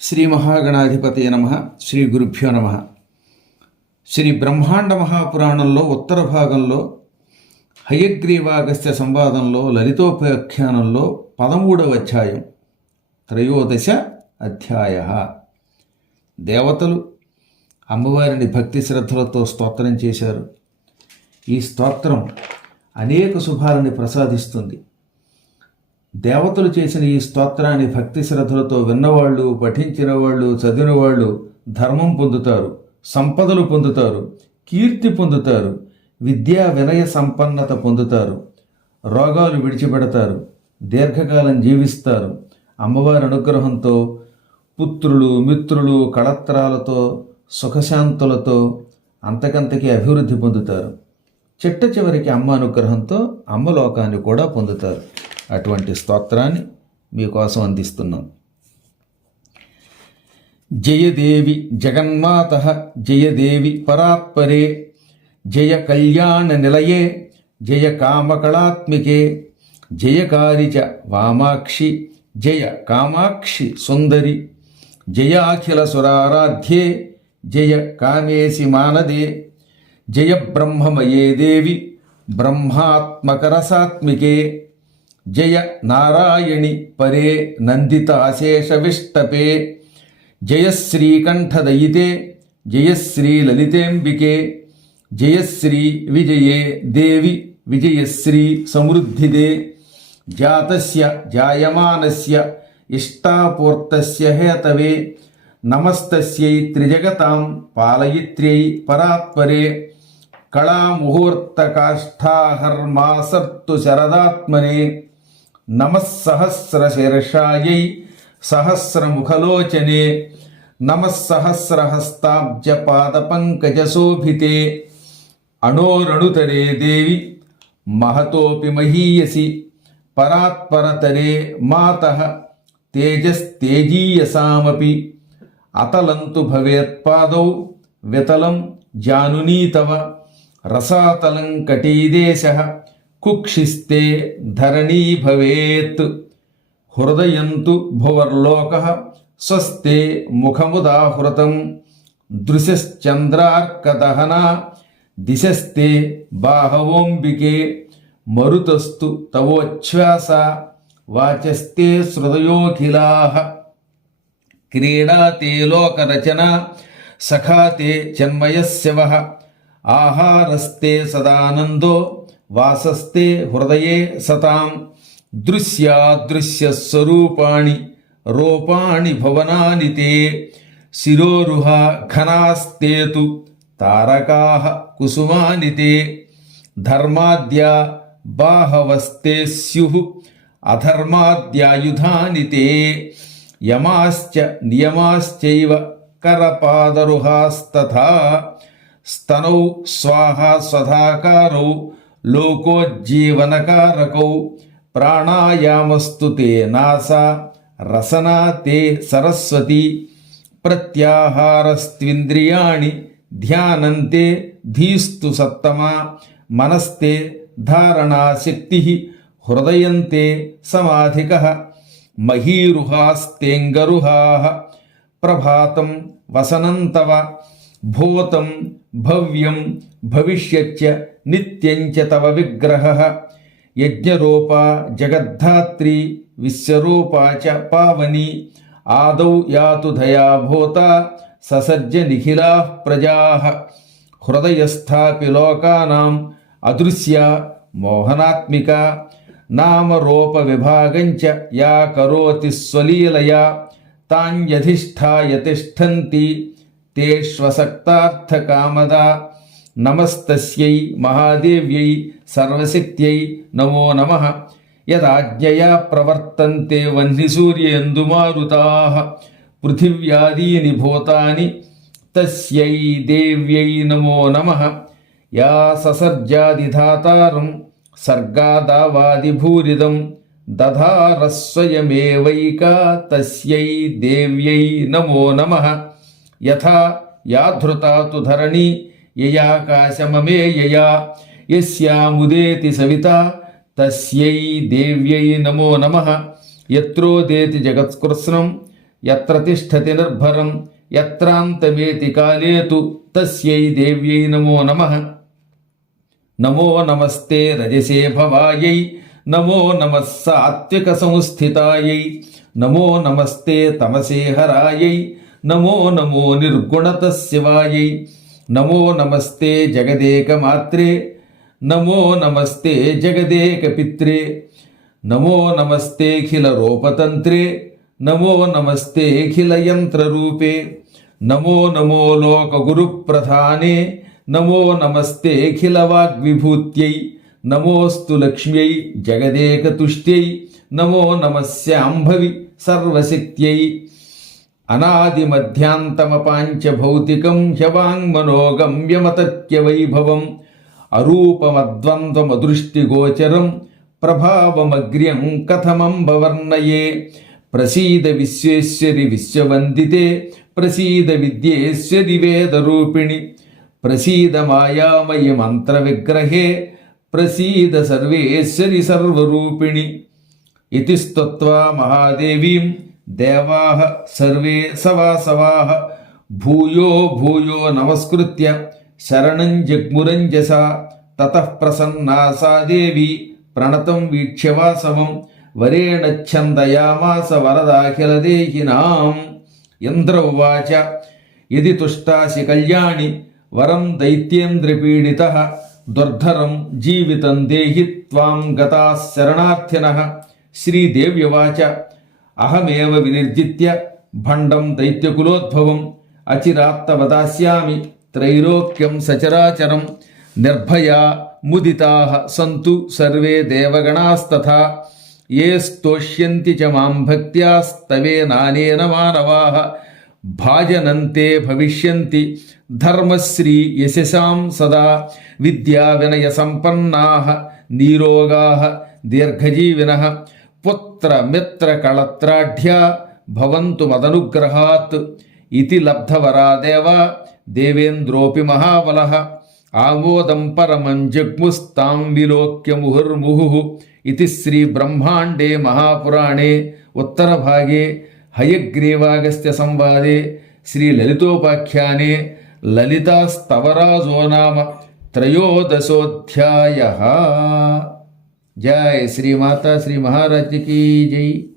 శ్రీ మహాగణాధిపతి నమ శ్రీ గురుభ్యో నమ. శ్రీ బ్రహ్మాండ మహాపురాణంలో ఉత్తర భాగంలో హయగ్రీవాగస్త్య సంవాదంలో లలితోపాఖ్యానంలో పదమూడవ అధ్యాయం త్రయోదశ అధ్యాయ. దేవతలు అమ్మవారిని భక్తి శ్రద్ధలతో స్తోత్రం చేశారు. ఈ స్తోత్రం అనేక శుభాలని ప్రసాదిస్తుంది. దేవతలు చేసిన ఈ స్తోత్రాన్ని భక్తి శ్రద్ధలతో విన్నవాళ్ళు పఠించిన వాళ్ళు చదివిన వాళ్ళు ధర్మం పొందుతారు సంపదలు పొందుతారు కీర్తి పొందుతారు విద్యా వినయ సంపన్నత పొందుతారు రోగాలు విడిచిపెడతారు దీర్ఘకాలం జీవిస్తారు. అమ్మవారి అనుగ్రహంతో పుత్రులు మిత్రులు కళత్రాలతో సుఖశాంతులతో అంతకంతకి అభివృద్ధి పొందుతారు. చిట్ట చివరికి అమ్మ అనుగ్రహంతో అమ్మలోకాన్ని కూడా పొందుతారు. అటువంటి స్తోత్రాన్ని మీకోసం అందిస్తున్నాం. జయదేవి జగన్మాత జయదేవి పరాత్పరే జయ కళ్యాణ నిలయే జయ కామకళాత్మికే జయకారిజ వామాక్షి జయ కామాక్షి సుందరి జయాఖిల సురారాధ్యే జయ కామేసి మానదే జయ బ్రహ్మమయే దేవి బ్రహ్మాత్మకరసాత్మికే జయ నారాయణి పరే నందితాశేషవిష్టపే జయశ్రీకంఠదయితే జయశ్రీలలితేంబికే జయశ్రీ విజయే దేవి విజయశ్రీ సమృద్ధిదే. జాతస్య జాయమానస్య ఇష్టాపూర్తస్య హేతవే. నమస్తస్యై త్రిజగతాం పాలయిత్ర్యై పరాత్పరే. కళాముహూర్తకాష్ఠాహర్మాసర్తు శరదాత్మనే నమస్సహస్రశీర్షాయై సహస్రముఖలోచనే నమస్సహస్రహస్తాబ్జపాదపంకజశోభితే అణోరణుతరే దేవి మహతోపి మహీయసి పరాత్పరతరే మాత తేజస్తేజీయసామపి అతలంతు భవేత్పాదౌ వితలం జానునీ తవ రసాతలం కటీదేశ కుక్షిస్తే ధరణీ భవేత్ హృదయంతు భువర్లోక స్వస్తే ముఖముదాహృతం. దృశ్చంద్రార్కదహన దిశస్తే బాహవోంబికే. మరుతస్తు తవోచ్ఛ్వాస వాచస్తే హృదయోఖిలా క్రీడాతే లోకరచన సఖాతే చిన్మయస్యవ. ఆహారస్తే సదానందో వాసస్తే హృదయే సతాం. దృశ్యాదృశ్యస్వరూపాణి రూపాణి భవనాని తే. శిరోరుహ ఘనాస్తేతు తారకా కుసుమాని తే. ధర్మాద్యా బాహవస్తే స్యు అధర్మాద్యాయుధాని తే. యమాశ్చ నియమాశ్చైవ కరపాదరుహాస్తథా. స్తనౌ స్వాహా స్వధాకారౌ లోకోజ్జీవనకారకౌ ప్రాణాయామస్తు తే నాస రసనా తే సరస్వతి ప్రత్యాహారస్త్వింద్రియాణి ధ్యానంతే ధీస్తు సత్తమా మనస్తే ధారణాశక్తి హృదయంతే సమాధిక మహీరుహాస్తేంగరుహా ప్రభాతం వసనంతవ भूतं भव्यं भविष्य नित्यंच तव विग्रह। यज्ञ जगद्धात्री विश्व च पावनी। आदौ यातु धया भूता, ससज्ज निखिला प्रजा। हृदयस्था लोकाना अदृश्या मोहनात्मिका। नामरूपविभागञ्च या करोति स्वलीलया। तान्यधिष्ठा यतिष्ठन्ति తేష్వసక్తార్థకామదా నమస్తస్యై మహాదేవ్యై సర్వశక్త్యై నమో నమ యదాజ్ఞయా ప్రవర్తంతే వహ్నిసూర్యందుమారుతా పృథివ్యాదీని భూతాని తస్యై దేవ్యై నమో నమ యా ససర్జాదిధాతారం సర్గాదావాదిభూరిదం దధారస్వయమేవైక తస్యై దేవ్యై నమో నమః యథా యాధృతా తు ధరణి యయాకాశమమేయయా యస్యాముదేతి సవిత తస్యై దేవ్యై నమో నమ యత్రోదేతి జగత్కృత్స్నం ఎత్ర తిష్టతి నిర్భరం ఎత్రాంతమేతి కాలేతు తస్యై దేవ్యై నమో నమ. నమో నమస్తే రజసే భవాయై నమో నమ సాత్విక సంస్థితాయై నమో నమస్తే తమసేహరాయై తమసే హరాయై నమో నమో నిర్గుణత శివాయై నమో నమస్తే జగదేకమాత్రే నమో నమస్తే జగదేక పిత్రే నమో నమస్తేఖిల రూపతంత్రే నమో నమస్తేఖిల యంత్రరూపే నమో నమో లోకగురు ప్రధానే నమో నమస్తేఖిల వాగ్విభూత్యై నమోస్తు లక్ష్మ్యై జగదేకతుష్ట్యై నమో నమస్యాంభవి సర్వశక్త్యై అనాదిమధ్యాంతమపాంచ భౌతికం హ్యవాంగ్మనోగమ్యమతత్య వైభవం అరూపమద్వంద్వమదృష్టిగోచరం ప్రభావమగ్ర్యం కథమంబవర్ణయే ప్రసీద విశ్వేశ్వరి విశ్వవందితే ప్రసీద విద్యేశ్వరి వేదరూపిణి ప్రసీద మాయామయి మంత్రవిగ్రహే ప్రసీద సర్వేశ్వరి సర్వరూపిణి ఇతి స్తుత్వా మహాదేవీం దేవాః సర్వే సవాసవాః భూయో భూయో నమస్కృత్య శరణం జగ్మురంజస తతః ప్రసన్నా సా దేవి ప్రణతం వీక్ష్య వాసవం. వరేణ ఛందయామాస వరదాఖిలదేహినాం ఇంద్ర ఉవాచ ఇది తుష్టాసి కళ్యాణి వరం దైత్యేంద్రపీడిత దుర్ధరం జీవితం దేహి త్వాం గతా శరణార్థినః. శ్రీదేవ్యవాచ అహమేవ వినిర్జిత్య భండం దైత్యకులోద్భవం. అచిరాత్తవదాస్యామి త్రైలోక్యం సచరాచరం. నిర్భయా ముదితా సంతు సర్వే దేవగణాస్తథా. ఏ స్తోష్యంతి చ మాం భక్త్యాస్తవేనానేన మానవా. భాజనంతే భవిష్యంతి ధర్మశ్రీ యశసాం సదా. విద్యా వినయ సంపన్నా నీరోగా దీర్ఘజీవిన. పుత్ర మిత్ర కళత్రాఢ్యా భవంతు మదనుగ్రహాత్ ఇది లబ్ధవరాదేవ దేవేంద్రోపి మహాబల. ఆమోదం పరమం జగ్ముస్తాం విలోక్య ముహుర్ముహు ఇది శ్రీ బ్రహ్మాండే మహాపురాణే. ఉత్తరభాగే హయగ్రీవాగస్త్య సంవాదే శ్రీ లలితోపాఖ్యానే. లలితాస్తవరాజో నామ जय श्री माता श्री महाराज की जय।